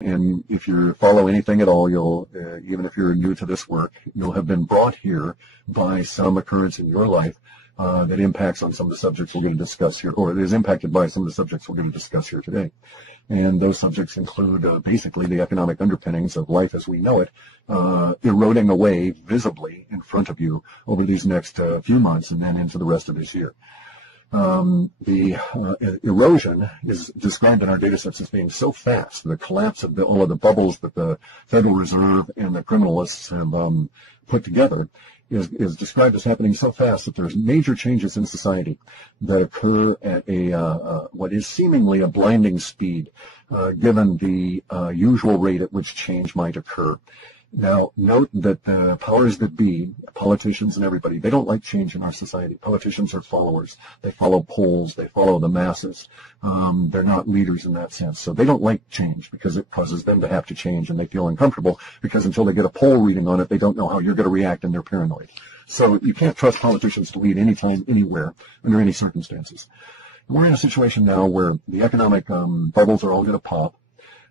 And if you follow anything at all, you'll, even if you're new to this work, you'll have been brought here by some occurrence in your life that impacts on some of the subjects we're going to discuss here, or is impacted by some of the subjects we're going to discuss here today. And those subjects include basically the economic underpinnings of life as we know it, eroding away visibly in front of you over these next few months and then into the rest of this year. The erosion is described in our data sets as being so fast. The collapse of all of the bubbles that the Federal Reserve and the criminalists have put together is described as happening so fast that there's major changes in society that occur at what is seemingly a blinding speed, given the usual rate at which change might occur. Now, note that the powers that be, politicians and everybody, they don't like change in our society. Politicians are followers. They follow polls. They follow the masses. They're not leaders in that sense. So they don't like change because it causes them to have to change, and they feel uncomfortable because until they get a poll reading on it, they don't know how you're going to react, and they're paranoid. So you can't trust politicians to lead anytime, anywhere, under any circumstances. We're in a situation now where the economic bubbles are all going to pop.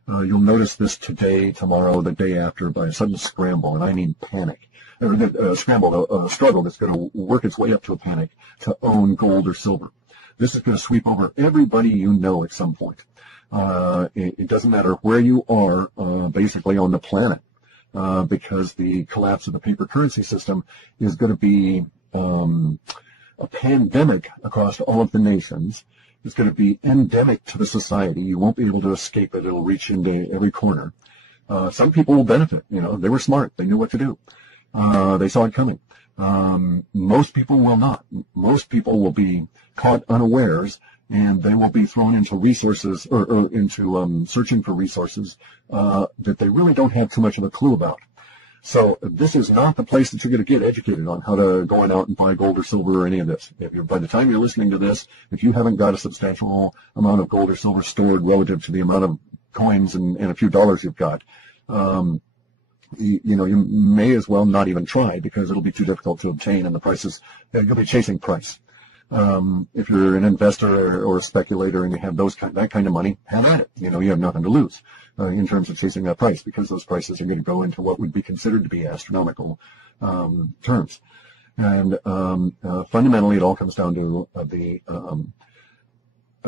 You'll notice this today, tomorrow, the day after by a sudden scramble, and I mean panic. A struggle that's going to work its way up to a panic to own gold or silver. This is going to sweep over everybody you know at some point. It doesn't matter where you are, basically on the planet, because the collapse of the paper currency system is going to be a pandemic across all of the nations. It's going to be endemic to the society. You won't be able to escape it. It'll reach into every corner. Some people will benefit. You know, they were smart. They knew what to do. They saw it coming. Most people will not. Most people will be caught unawares, and they will be thrown into resources or into searching for resources that they really don't have too much of a clue about. So this is not the place that you're going to get educated on how to go out and buy gold or silver or any of this. By the time you're listening to this, if you haven't got a substantial amount of gold or silver stored relative to the amount of coins and a few dollars you've got, you may as well not even try because it'll be too difficult to obtain, and the prices, you'll be chasing price. If you're an investor or a speculator and you have that kind of money, have at it. You have nothing to lose in terms of chasing that price, because those prices are going to go into what would be considered to be astronomical terms. And fundamentally, it all comes down to a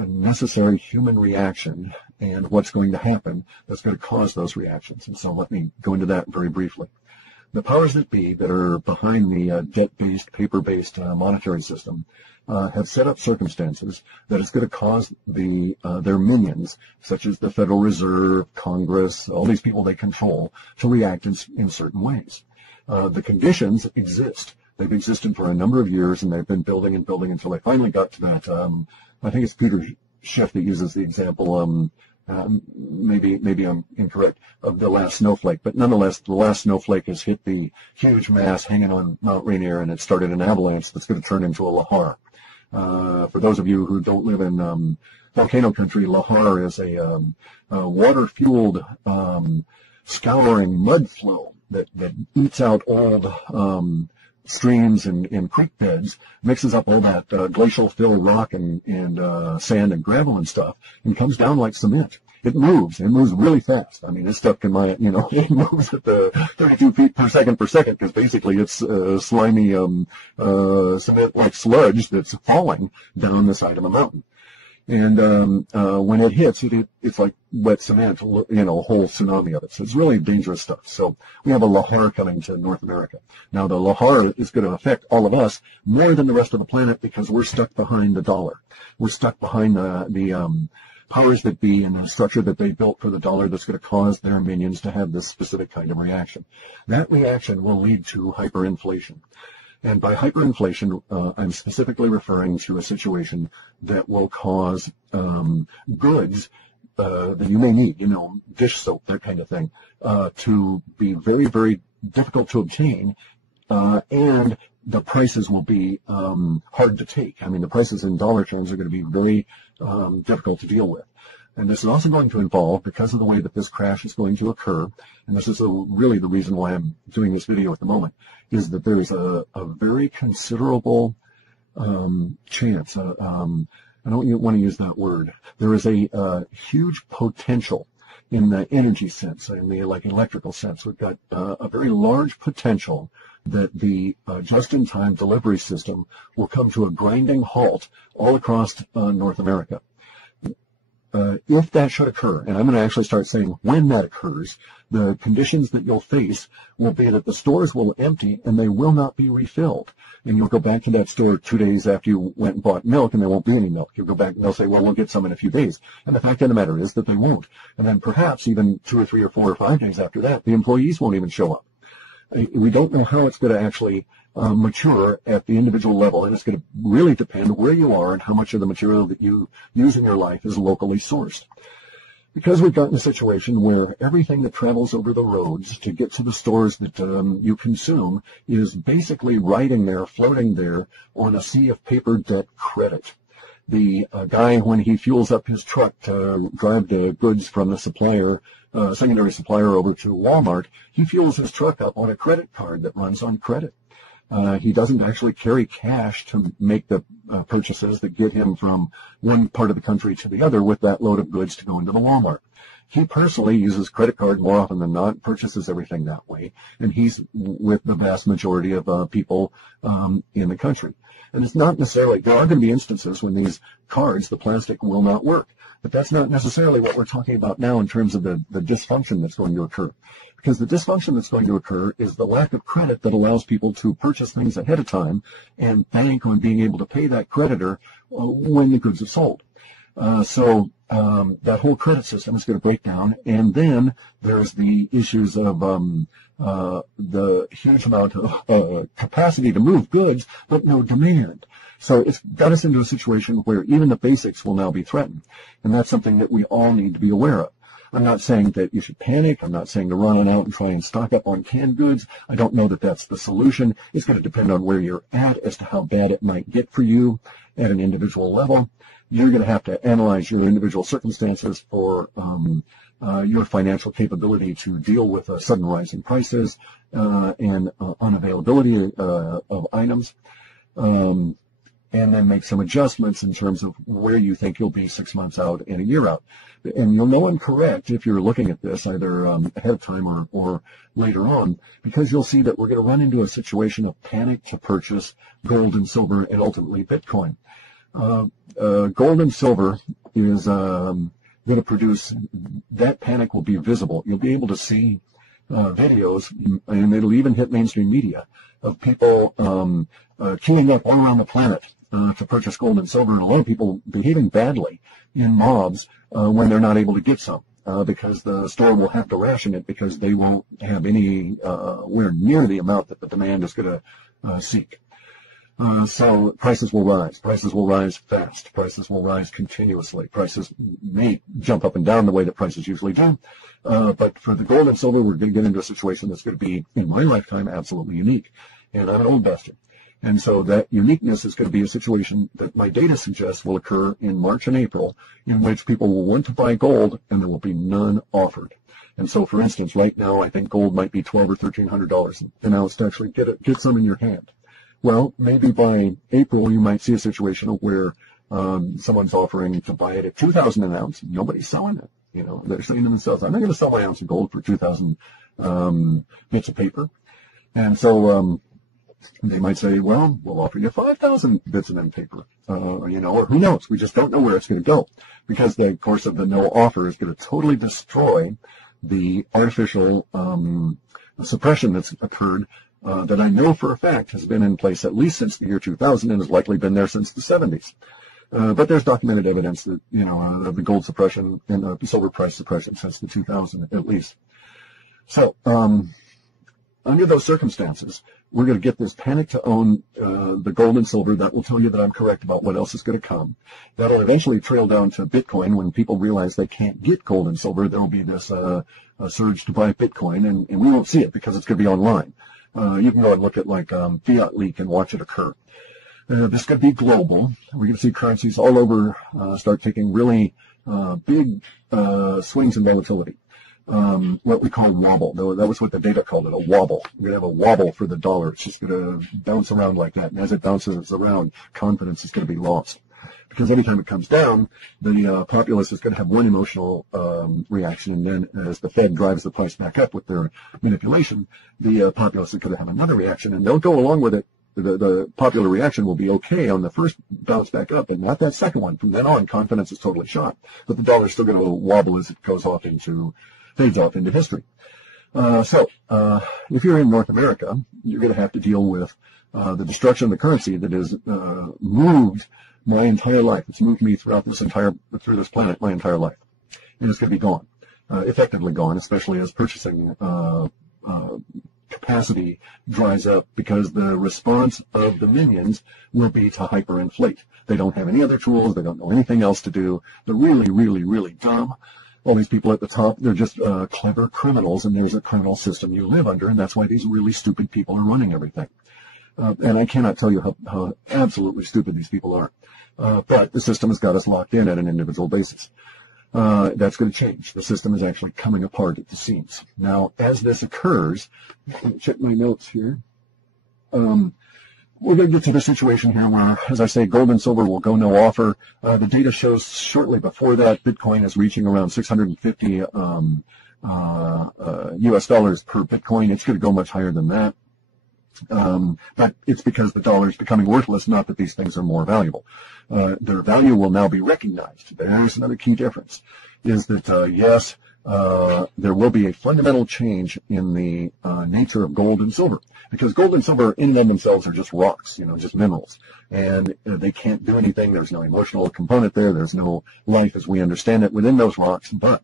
necessary human reaction and what's going to happen that's going to cause those reactions. And so let me go into that very briefly. The powers that be that are behind the debt-based, paper-based monetary system have set up circumstances that is going to cause their minions, such as the Federal Reserve, Congress, all these people they control, to react in certain ways. The conditions exist. They've existed for a number of years, and they've been building and building until they finally got to that. I think it's Peter Schiff that uses the example. Maybe I'm incorrect, of the last snowflake, but nonetheless, the last snowflake has hit the huge mass hanging on Mount Rainier, and it started an avalanche that's going to turn into a lahar. For those of you who don't live in volcano country, lahar is a water-fueled scouring mud flow that eats out old streams and creek beds, mixes up all that glacial fill rock and sand and gravel and stuff, and comes down like cement. It moves really fast. I mean, this stuff can, it moves at 32 feet per second because basically it's slimy cement-like sludge that's falling down the side of a mountain. And when it hits, it's like wet cement, a whole tsunami of it. So it's really dangerous stuff. So we have a lahar coming to North America. Now, the lahar is going to affect all of us more than the rest of the planet because we're stuck behind the dollar. We're stuck behind the powers that be and the structure that they built for the dollar that's going to cause their minions to have this specific kind of reaction. That reaction will lead to hyperinflation. And by hyperinflation, I'm specifically referring to a situation that will cause goods that you may need, dish soap, that kind of thing, to be very, very difficult to obtain, and the prices will be hard to take. I mean, the prices in dollar terms are going to be very difficult to deal with. And this is also going to involve, because of the way that this crash is going to occur, and this is really the reason why I'm doing this video at the moment, is that there is a very considerable chance, I don't want to use that word, there is a huge potential in the energy sense, in the electrical sense. We've got a very large potential that the just-in-time delivery system will come to a grinding halt all across North America. If that should occur, and I'm going to actually start saying when that occurs, the conditions that you'll face will be that the stores will empty and they will not be refilled. And you'll go back to that store 2 days after you went and bought milk, and there won't be any milk. You'll go back and they'll say, well, we'll get some in a few days. And the fact of the matter is that they won't. And then perhaps even 2 or 3 or 4 or 5 days after that, the employees won't even show up. We don't know how it's going to actually mature at the individual level, and it's going to really depend where you are and how much of the material that you use in your life is locally sourced. Because we've gotten a situation where everything that travels over the roads to get to the stores that you consume is basically riding there, floating there on a sea of paper debt credit. The guy, when he fuels up his truck to drive the goods from the supplier, secondary supplier over to Walmart, he fuels his truck up on a credit card that runs on credit. He doesn't actually carry cash to make the purchases that get him from one part of the country to the other with that load of goods to go into the Walmart. He personally uses credit card more often than not, purchases everything that way, and he's with the vast majority of people in the country. And it's not necessarily, there are going to be instances when these cards, the plastic, will not work. But that's not necessarily what we're talking about now in terms of the dysfunction that's going to occur. Because the dysfunction that's going to occur is the lack of credit that allows people to purchase things ahead of time and bank on being able to pay that creditor when the goods are sold. So that whole credit system is going to break down. And then there's the issues of the huge amount of capacity to move goods, but no demand. So it's got us into a situation where even the basics will now be threatened. And that's something that we all need to be aware of. I'm not saying that you should panic. I'm not saying to run on out and try and stock up on canned goods. I don't know that that's the solution. It's going to depend on where you're at as to how bad it might get for you at an individual level. You're going to have to analyze your individual circumstances for your financial capability to deal with a sudden rise in prices and unavailability of items. And then make some adjustments in terms of where you think you'll be 6 months out and a year out. And you'll know I'm correct if you're looking at this either ahead of time or later on, because you'll see that we're going to run into a situation of panic to purchase gold and silver and ultimately Bitcoin. Gold and silver is going to produce, that panic will be visible. You'll be able to see videos, and it'll even hit mainstream media, of people queuing up all around the planet to purchase gold and silver, and a lot of people behaving badly in mobs when they're not able to get some because the store will have to ration it because they won't have anywhere near the amount that the demand is going to seek. So prices will rise. Prices will rise fast. Prices will rise continuously. Prices may jump up and down the way that prices usually do. But for the gold and silver, we're going to get into a situation that's going to be, in my lifetime, absolutely unique. And I'm an old bastard. And so that uniqueness is going to be a situation that my data suggests will occur in March and April, in which people will want to buy gold and there will be none offered. And so, for instance, right now, I think gold might be $1,200 or $1,300 an ounce to actually get some in your hand. Well, maybe by April, you might see a situation where someone's offering to buy it at $2,000 an ounce. Nobody's selling it. You know, they're saying to themselves, I'm not going to sell my ounce of gold for 2,000 bits of paper. And so they might say, well, we'll offer you 5,000 bits of them paper, you know, or who knows? We just don't know where it's going to go, because the course of the no offer is going to totally destroy the artificial suppression that's occurred that I know for a fact has been in place at least since the year 2000 and has likely been there since the 70s. But there's documented evidence that, you know, of the gold suppression and the silver price suppression since the 2000 at least. So, under those circumstances, we're going to get this panic to own the gold and silver. That will tell you that I'm correct about what else is going to come. That'll eventually trail down to Bitcoin. When people realize they can't get gold and silver, there will be this surge to buy Bitcoin, and we won't see it because it's going to be online. You can go and look at like Fiat Leak and watch it occur. This could be global. We're going to see currencies all over start taking really big swings in volatility. What we call wobble. That was what the data called it, a wobble. We're going to have a wobble for the dollar. It's just going to bounce around like that. And as it bounces around, confidence is going to be lost. because anytime it comes down, the populace is going to have one emotional reaction, and then as the Fed drives the price back up with their manipulation, the populace is going to have another reaction, and they'll go along with it. The popular reaction will be okay on the first bounce back up, and not that second one. From then on, confidence is totally shot, but the dollar's still going to wobble as it fades off into history. So if you're in North America, you're going to have to deal with the destruction of the currency that has moved my entire life. It's moved me through this planet my entire life, and it's going to be gone, effectively gone, especially as purchasing capacity dries up, because the response of the minions will be to hyperinflate. They don't have any other tools. They don't know anything else to do. They're really, really, really dumb. All these people at the top, they're just clever criminals, and there's a criminal system you live under, and that's why these really stupid people are running everything. And I cannot tell you how absolutely stupid these people are. But the system has got us locked in at an individual basis. That's going to change. The system is actually coming apart at the seams. Now, as this occurs, let me check my notes here. We're going to get to the situation here where, as I say, gold and silver will go no offer. The data shows shortly before that, Bitcoin is reaching around 650 US dollars per Bitcoin. It's going to go much higher than that. But it's because the dollar is becoming worthless, not that these things are more valuable. Their value will now be recognized. There's another key difference, is that, yes, there will be a fundamental change in the nature of gold and silver, because gold and silver in and of themselves are just rocks, just minerals, and they can't do anything. There's no emotional component there. There's no life as we understand it within those rocks. But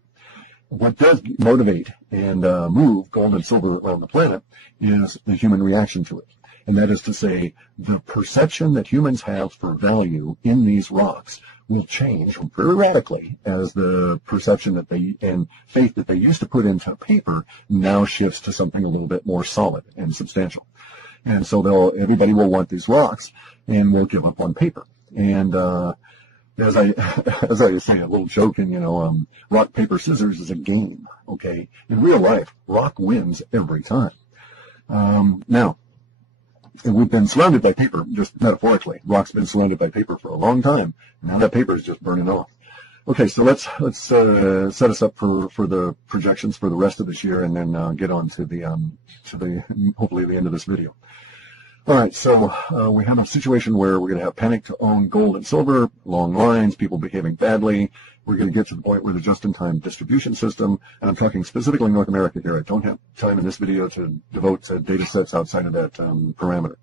what does motivate and move gold and silver around the planet is the human reaction to it. And that is to say, the perception that humans have for value in these rocks will change very radically as the perception that and faith that they used to put into paper now shifts to something a little bit more solid and substantial. And so everybody will want these rocks and will give up on paper. And as I say, a little joking, rock, paper, scissors is a game, okay? In real life, rock wins every time. Now, we've been surrounded by paper, just metaphorically. Rock's been surrounded by paper for a long time. Now that paper is just burning off. Okay, so let's set us up for the projections for the rest of this year, and then get on to the hopefully the end of this video. All right, so we have a situation where we're going to have panic to own gold and silver, long lines, people behaving badly. We're going to get to the point where the just-in-time distribution system, and I'm talking specifically North America here. I don't have time in this video to devote to data sets outside of that parameter.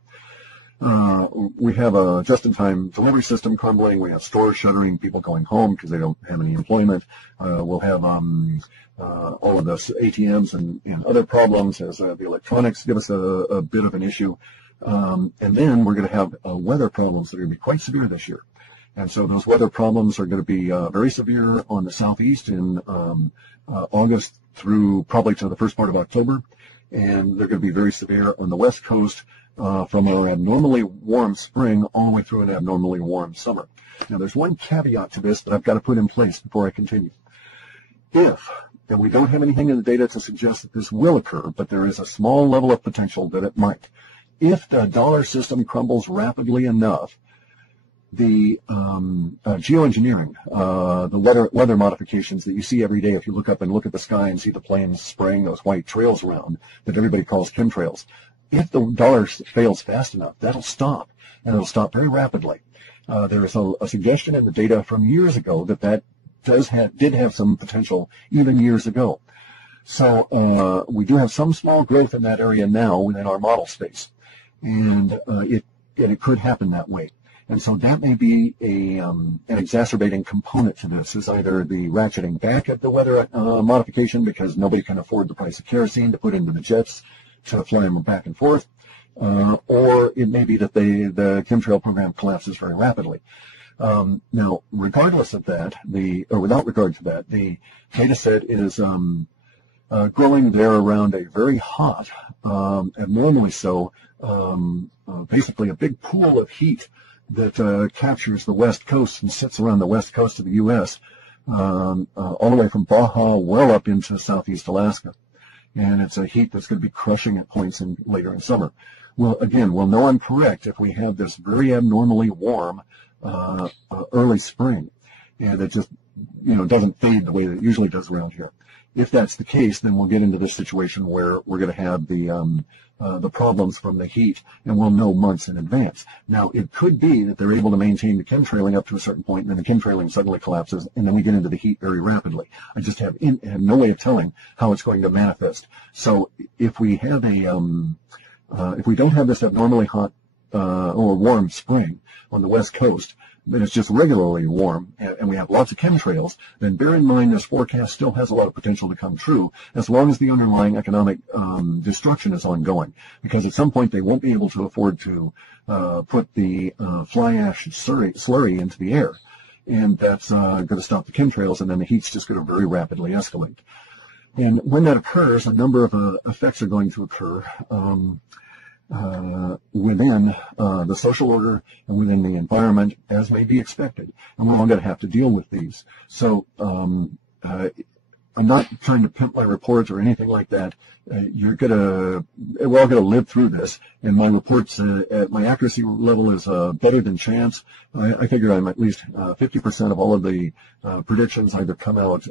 We have a just-in-time delivery system crumbling. We have stores shuttering, people going home because they don't have any employment. We'll have all of the ATMs and other problems as the electronics give us a bit of an issue. And then we're going to have weather problems that are going to be quite severe this year. And so those weather problems are going to be very severe on the southeast in August through probably to the first part of October. And they're going to be very severe on the west coast from our abnormally warm spring all the way through an abnormally warm summer. Now, there's one caveat to this that I've got to put in place before I continue. And we don't have anything in the data to suggest that this will occur, but there is a small level of potential that it might. If the dollar system crumbles rapidly enough, the geoengineering, the weather modifications that you see every day if you look up and look at the sky and see the planes spraying those white trails around that everybody calls chemtrails, if the dollar fails fast enough, that'll stop, and it'll stop very rapidly. There is a suggestion in the data from years ago that did have some potential even years ago. So we do have some small growth in that area now within our model space, and it could happen that way. And so that may be an exacerbating component to this, is either the ratcheting back of the weather modification because nobody can afford the price of kerosene to put into the jets to fly them back and forth, or it may be that the chemtrail program collapses very rapidly. Now, regardless of that, without regard to that, the data set is growing there around a very hot, abnormally so, basically a big pool of heat that captures the west coast and sits around the west coast of the U.S., all the way from Baja well up into southeast Alaska. And it's a heat that's going to be crushing at points later in summer. Well, again, we'll know I'm correct if we have this very abnormally warm early spring, and it just, doesn't fade the way that it usually does around here. If that's the case, then we'll get into this situation where we're going to have the problems from the heat, and we'll know months in advance. Now, it could be that they're able to maintain the chemtrailing up to a certain point, and then the chemtrailing suddenly collapses, and then we get into the heat very rapidly. I just have no way of telling how it's going to manifest. So if we have if we don't have this abnormally hot or warm spring on the West Coast, then it's just regularly warm, and we have lots of chemtrails, then bear in mind this forecast still has a lot of potential to come true as long as the underlying economic destruction is ongoing. Because at some point they won't be able to afford to put the fly ash slurry into the air. And that's going to stop the chemtrails, and then the heat's just going to very rapidly escalate. And when that occurs, a number of effects are going to occur within the social order and within the environment, as may be expected. And we're all going to have to deal with these. So I'm not trying to pimp my reports or anything like that. We're all going to live through this. And my reports, my accuracy level is better than chance. I figure I'm at least 50% of all of the predictions either come out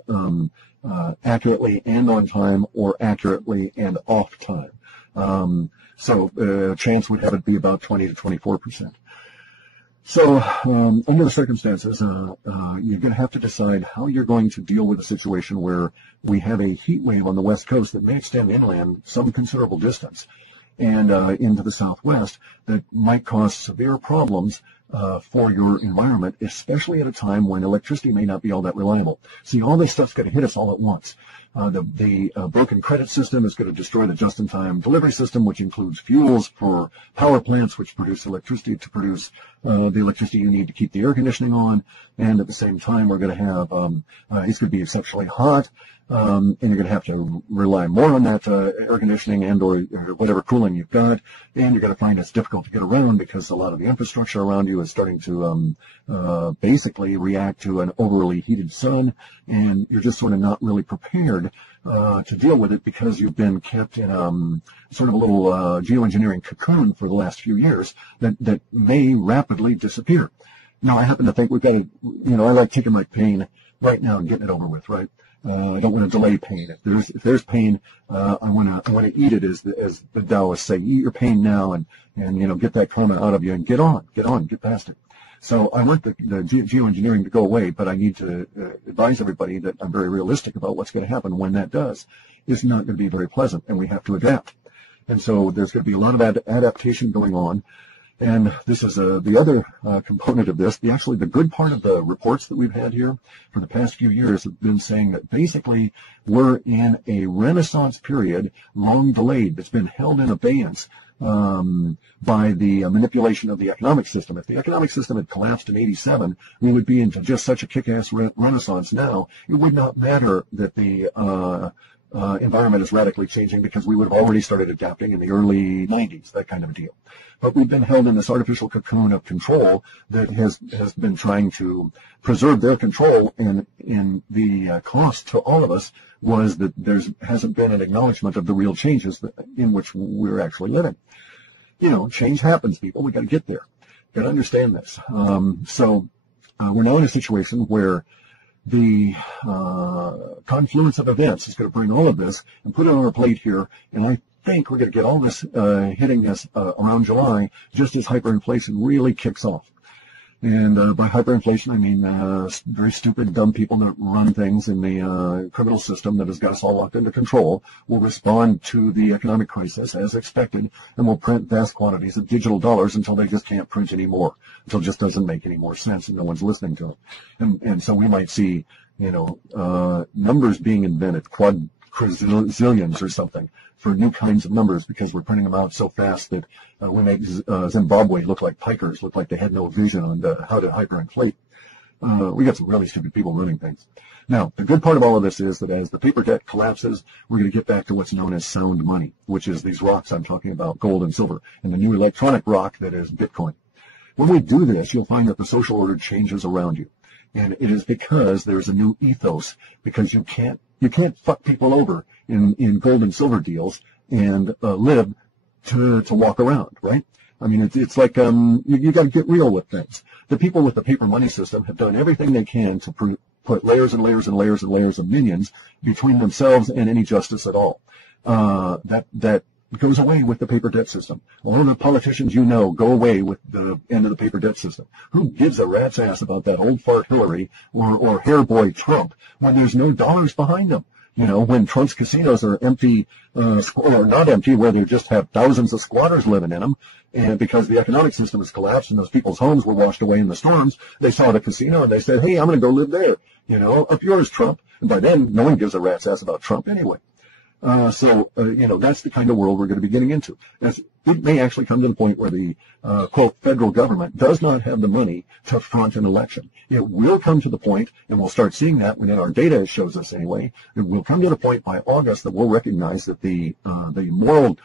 accurately and on time, or accurately and off time. So chance would have it be about 20 to 24%. So under the circumstances, you're going to have to decide how you're going to deal with a situation where we have a heat wave on the West Coast that may extend inland some considerable distance and into the Southwest that might cause severe problems for your environment, especially at a time when electricity may not be all that reliable. See, all this stuff's going to hit us all at once. The broken credit system is going to destroy the just-in-time delivery system, which includes fuels for power plants, which produce electricity to produce the electricity you need to keep the air conditioning on. And at the same time, we're going to have it's going to be exceptionally hot, and you're going to have to rely more on that air conditioning and or whatever cooling you've got. And you're going to find it's difficult to get around because a lot of the infrastructure around you is starting to basically react to an overly heated sun, and you're just sort of not really prepared to deal with it because you've been kept in sort of a little geoengineering cocoon for the last few years that may rapidly disappear. Now, I happen to think we've got to, I like taking my pain right now and getting it over with, right? I don't want to delay pain. If there's pain, I want to eat it, as the Taoists say. Eat your pain now, and get that karma out of you, and get past it. So I want the geoengineering to go away, but I need to advise everybody that I'm very realistic about what's going to happen when that does. It's not going to be very pleasant, and we have to adapt. And so there's going to be a lot of adaptation going on. And this is the other component of this. The good part of the reports that we've had here for the past few years have been saying that basically we're in a renaissance period, long delayed, that's been held in abeyance by the manipulation of the economic system. If the economic system had collapsed in '87, we would be into just such a kick-ass renaissance now. It would not matter that the environment is radically changing, because we would have already started adapting in the early 90s, that kind of a deal. But we've been held in this artificial cocoon of control that has been trying to preserve their control, and in the cost to all of us was that hasn't been an acknowledgement of the real changes in which we're actually living. Change happens, people. We got to get there. Got to understand this. So we're now in a situation where the confluence of events is going to bring all of this and put it on our plate here, and I think we're going to get all this hitting us around July, just as hyperinflation really kicks off. And by hyperinflation, I mean very stupid, dumb people that run things in the criminal system that has got us all locked into control will respond to the economic crisis as expected, and will print vast quantities of digital dollars until they just can't print anymore, until it just doesn't make any more sense and no one's listening to them. And so we might see, numbers being invented, quadrillions or something, for new kinds of numbers, because we're printing them out so fast that we make Zimbabwe look like pikers, look like they had no vision on how to hyperinflate. We got some really stupid people running things. Now, the good part of all of this is that as the paper debt collapses, we're going to get back to what's known as sound money, which is these rocks I'm talking about, gold and silver, and the new electronic rock that is Bitcoin. When we do this, you'll find that the social order changes around you. And it is because there's a new ethos, because you can't fuck people over in gold and silver deals and live to walk around, right? I mean, it's like you got to get real with things. The people with the paper money system have done everything they can to put layers and layers and layers and layers of minions between themselves and any justice at all. That goes away with the paper debt system. All of the politicians you know go away with the end of the paper debt system. Who gives a rat's ass about that old fart Hillary or hair boy Trump when there's no dollars behind them? You know, when Trump's casinos are empty, or not empty, where they just have thousands of squatters living in them, and because the economic system has collapsed and those people's homes were washed away in the storms, they saw the casino and they said, hey, I'm going to go live there. You know, up yours, Trump. And by then, no one gives a rat's ass about Trump anyway. You know, that's the kind of world we're going to be getting into. It may actually come to the point where the, quote, federal government does not have the money to front an election. It will come to the point, and we'll start seeing that within our data shows us anyway, it will come to the point by August that we'll recognize that the moral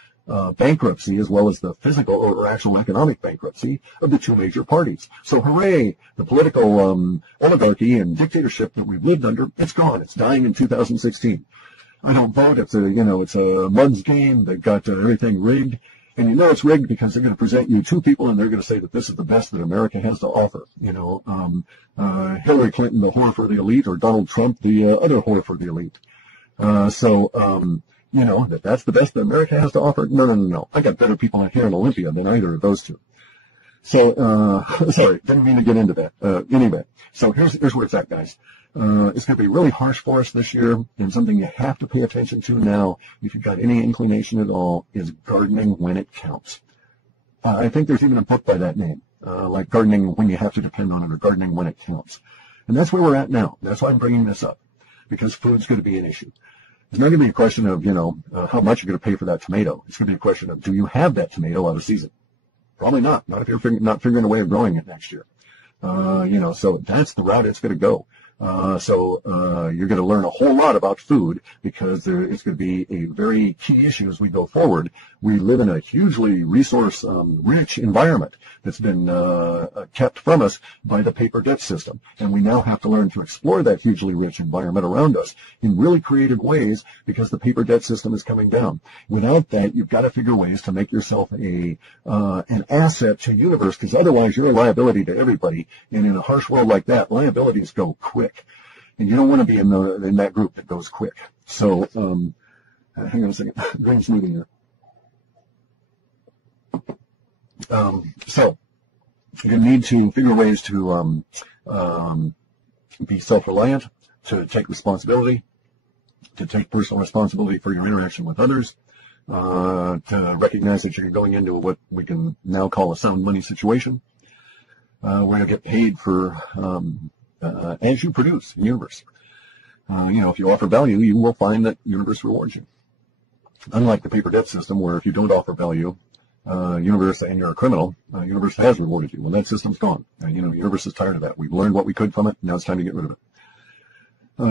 bankruptcy as well as the physical or actual economic bankruptcy of the two major parties. So hooray, the political oligarchy and dictatorship that we've lived under, it's gone. It's dying in 2016. I don't vote. It's a mud's game. They've got everything rigged. And you know it's rigged because they're going to present you two people and they're going to say that this is the best that America has to offer. You know, Hillary Clinton, the whore for the elite, or Donald Trump, the other whore for the elite. You know, that's the best that America has to offer. No. I got better people here in Olympia than either of those two. So, sorry, didn't mean to get into that. Anyway, so here's where it's at, guys. It's going to be really harsh for us this year, and something you have to pay attention to now, if you've got any inclination at all, is gardening when it counts. I think there's even a book by that name, like Gardening When You Have to Depend on It, or Gardening When It Counts. And that's where we're at now. That's why I'm bringing this up, because food's going to be an issue. It's not going to be a question of, you know, how much you're going to pay for that tomato. It's going to be a question of, do you have that tomato out of season? Probably not. Not if you're not figuring a way of growing it next year. You know, so that's the route it's going to go. You're going to learn a whole lot about food because it's going to be a very key issue as we go forward. We live in a hugely resource-rich environment that's been kept from us by the paper debt system. And we now have to learn to explore that hugely rich environment around us in really creative ways because the paper debt system is coming down. Without that, you've got to figure ways to make yourself an asset to the universe, because otherwise you're a liability to everybody. And in a harsh world like that, liabilities go quick. And you don't want to be in that group that goes quick. So, hang on a second. Brain's moving here. So you need to figure ways to be self-reliant, to take responsibility, to take personal responsibility for your interaction with others, to recognize that you're going into what we can now call a sound money situation, where you'll get paid for as you produce in the universe. You know, if you offer value, you will find that universe rewards you. Unlike the paper debt system, where if you don't offer value, universe, and you're a criminal, universe has rewarded you. Well, that system's gone. You know, universe is tired of that. We've learned what we could from it. Now it's time to get rid of it.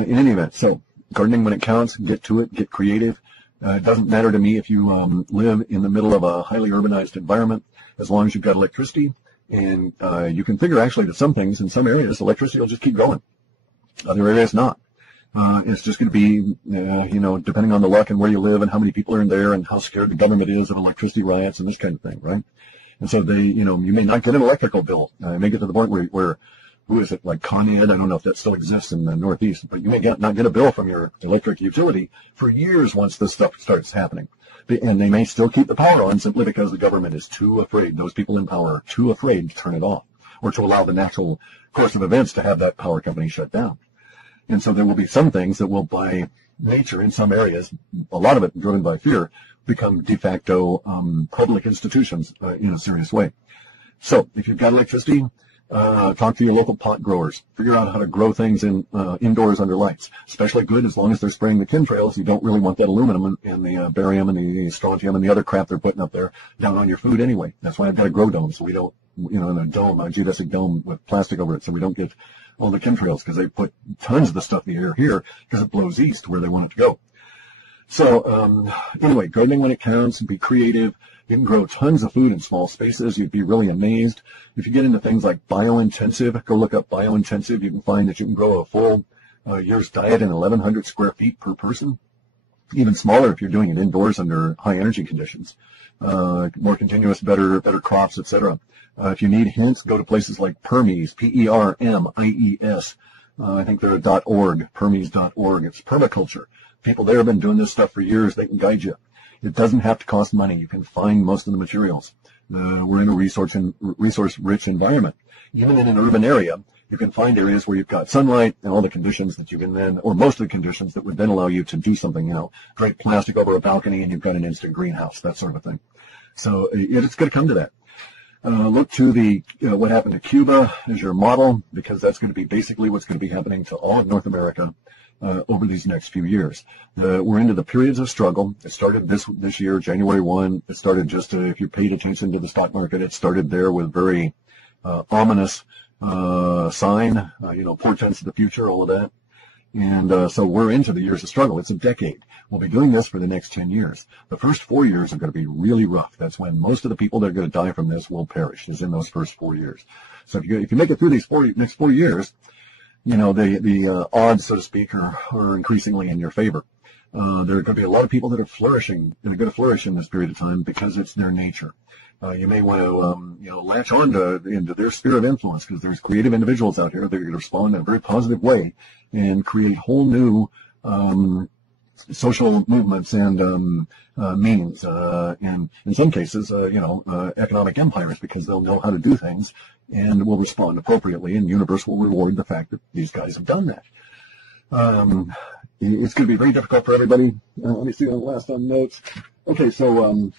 In any event, so gardening when it counts, get to it, get creative. It doesn't matter to me if you live in the middle of a highly urbanized environment, as long as you've got electricity. And you can figure actually that some things in some areas, electricity will just keep going. Other areas not. It's just going to be, you know, depending on the luck and where you live and how many people are in there and how scared the government is of electricity riots and this kind of thing, right? And so you may not get an electrical bill. It may get to the point where who is it, like Con Ed? I don't know if that still exists in the Northeast, but you may not get a bill from your electric utility for years once this stuff starts happening. And they may still keep the power on simply because the government is too afraid, those people in power are too afraid to turn it off or to allow the natural course of events to have that power company shut down. And so there will be some things that will, by nature in some areas, a lot of it driven by fear, become de facto public institutions in a serious way. So if you've got electricity, talk to your local pot growers. Figure out how to grow things indoors under lights. Especially good as long as they're spraying the chemtrails. You don't really want that aluminum and the barium and the strontium and the other crap they're putting up there down on your food anyway. That's why I've got a grow dome, so we don't, in a dome, a geodesic dome with plastic over it, so we don't get all the chemtrails, because they put tons of the stuff in the air here because it blows east where they want it to go. So anyway, gardening when it counts, be creative. You can grow tons of food in small spaces. You'd be really amazed. If you get into things like biointensive, go look up biointensive. You can find that you can grow a full year's diet in 1,100 square feet per person. even smaller if you're doing it indoors under high energy conditions. More continuous, better crops, etc. If you need hints, go to places like Permies, Permies. I think they're .org, Permies.org. It's permaculture. People there have been doing this stuff for years. They can guide you. It doesn't have to cost money. You can find most of the materials. We're in a resource-rich environment. Even in an urban area, you can find areas where you've got sunlight and all the conditions that you can then, or most of the conditions that would then allow you to do something, drape plastic over a balcony and you've got an instant greenhouse, that sort of thing. So it's going to come to that. Look to what happened to Cuba as your model, because that's going to be basically what's going to be happening to all of North America over these next few years. We're into the periods of struggle. It started this year, January 1. It started just if you paid attention to the stock market, it started there with very ominous sign, portents of the future, all of that. And so we're into the years of struggle. It's a decade. We'll be doing this for the next 10 years. The first 4 years are going to be really rough. That's when most of the people that are going to die from this will perish, is in those first 4 years. So if you make it through these next 4 years, the odds, so to speak, are increasingly in your favor. There are going to be a lot of people that are flourishing, that are going to flourish in this period of time because it's their nature. You may want to, latch on into their sphere of influence, because there's creative individuals out here that are going to respond in a very positive way and create whole new social movements and means, and in some cases, economic empires, because they'll know how to do things and will respond appropriately, and the universe will reward the fact that these guys have done that. It's going to be very difficult for everybody. Let me see the last on notes. Okay, so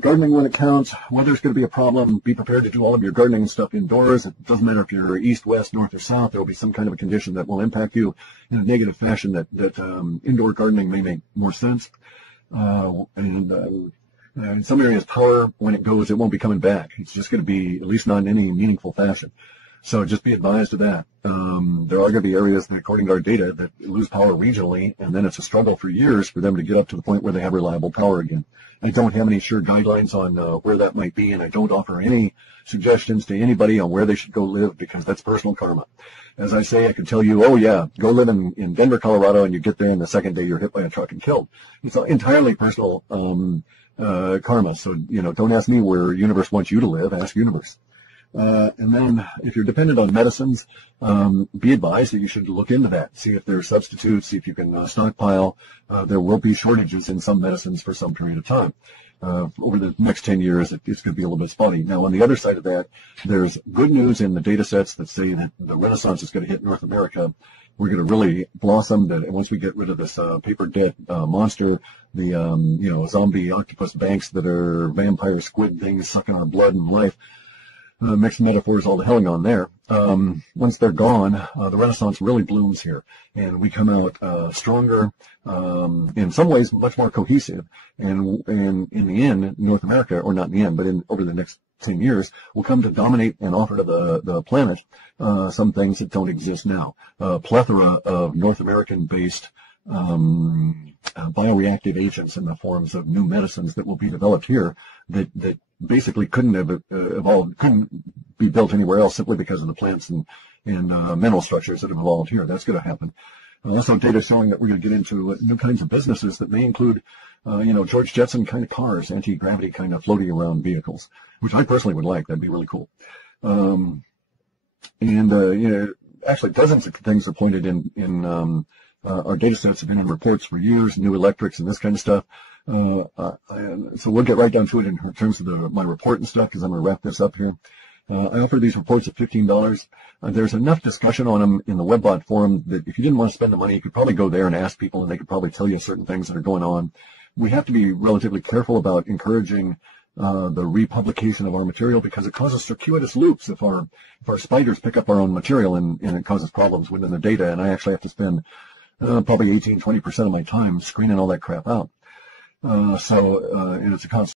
gardening when it counts. Weather's going to be a problem. Be prepared to do all of your gardening stuff indoors. It doesn't matter if you're east, west, north, or south. There will be some kind of a condition that will impact you in a negative fashion that indoor gardening may make more sense. In some areas, power, when it goes, it won't be coming back. It's just going to be, at least not in any meaningful fashion. So just be advised of that. There are going to be areas that, according to our data, that lose power regionally, and then it's a struggle for years for them to get up to the point where they have reliable power again. I don't have any sure guidelines on where that might be, and I don't offer any suggestions to anybody on where they should go live, because that's personal karma. As I say, I could tell you, oh yeah, go live in Denver, Colorado, and you get there, and the second day you're hit by a truck and killed. It's entirely personal karma. So, don't ask me where universe wants you to live. Ask universe. And then if you're dependent on medicines, be advised that you should look into that. See if there are substitutes, see if you can stockpile. There will be shortages in some medicines for some period of time. Over the next 10 years, it's going to be a little bit spotty. Now, on the other side of that, there's good news in the data sets that say that the Renaissance is going to hit North America. We're going to really blossom. That once we get rid of this paper debt monster, the zombie octopus banks that are vampire squid things sucking our blood and life. Mixed metaphors all the hell on there. Once they're gone, the Renaissance really blooms here, and we come out stronger, in some ways much more cohesive, and in the end, North America, or not in the end, but over the next 10 years, will come to dominate and offer to the planet some things that don't exist now. A plethora of North American-based bioreactive agents in the forms of new medicines that will be developed here that basically couldn't have evolved, couldn't be built anywhere else, simply because of the plants and mineral structures that have evolved here. That's going to happen. Also, data showing that we're going to get into new kinds of businesses that may include, George Jetson kind of cars, anti-gravity kind of floating around vehicles, which I personally would like. That'd be really cool. Actually, dozens of things are pointed in our data sets have been in reports for years, new electrics and this kind of stuff. So we'll get right down to it in terms of my report and stuff, because I'm going to wrap this up here. I offer these reports at $15. There's enough discussion on them in the Webbot forum that if you didn't want to spend the money, you could probably go there and ask people, and they could probably tell you certain things that are going on. We have to be relatively careful about encouraging the republication of our material, because it causes circuitous loops if our spiders pick up our own material, and it causes problems within the data, and I actually have to spend probably 18-20% of my time screening all that crap out. And it's a constant